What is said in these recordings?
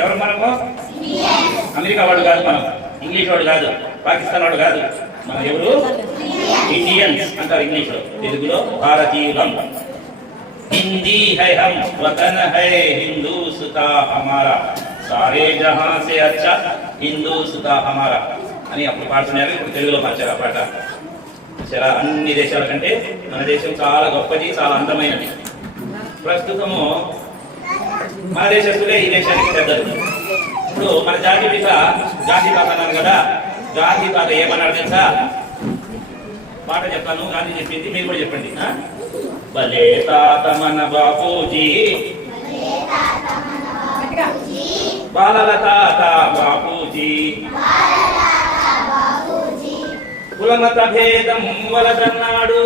ఎవరు మనము? అమెరికా వాడు కాదు, మనం ఇంగ్లీష్ వాడు కాదు, పాకిస్తాన్ వాడు కాదు, మనం ఎవరు? ఇండియన్స్ అంటారు ఇంగ్లీష్లో. తెలుగులో భారతీయులం. హిందీ హై హమ్ వతన్ హై హిందూస్తా హమారా సారే జహాं से अच्छा హిందూస్తా హమారా అని అప్పుడు పాడుతున్నారు. ఇప్పుడు తెలుగులో మార్చారు ఆ పాట. చాలా అన్ని దేశాల కంటే మన దేశం చాలా గొప్పది, చాలా అందమైనది. ప్రస్తుతము మన దేశస్తులే ఈ దేశానికి పెద్దలు. ఇప్పుడు మన జాతి తాత అన్నారు కదా, జాతి తాత ఏమన్నాడు తెలుసా? పాట చెప్తాను, గాంధీ చెప్పింది, మీరు కూడా చెప్పండి. భలే తాత మన బాపూజీ, బాలల తాత బాపూజీ, కులమత భేదం వలదన్నాడు,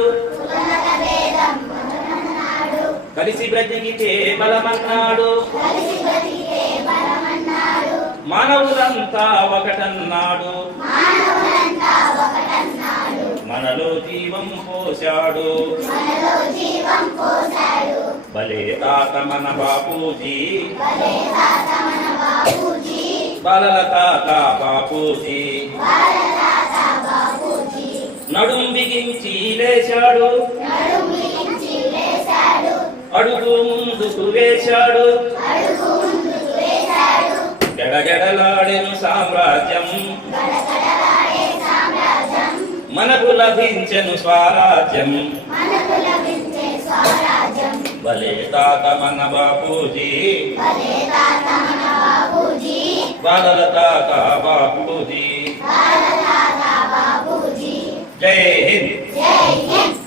కలిసి బ్రతికితే బలమన్నాడు, మానవులంతా ఒకటన్నాడు, మనలో జీవం పోశాడు, భలే తాత మన బాపూజీ, బాలల తాత బాపూజీ, నడుం బిగించి లేచాడు, అడుగు ముందుకు వేశాడు, గడగడలాడెను సామ్రాజ్యం, మనకు లభించెను స్వరాజ్యం, భలే తాత మన బాపూజీ, బాలల తాత బాపూజీ. జై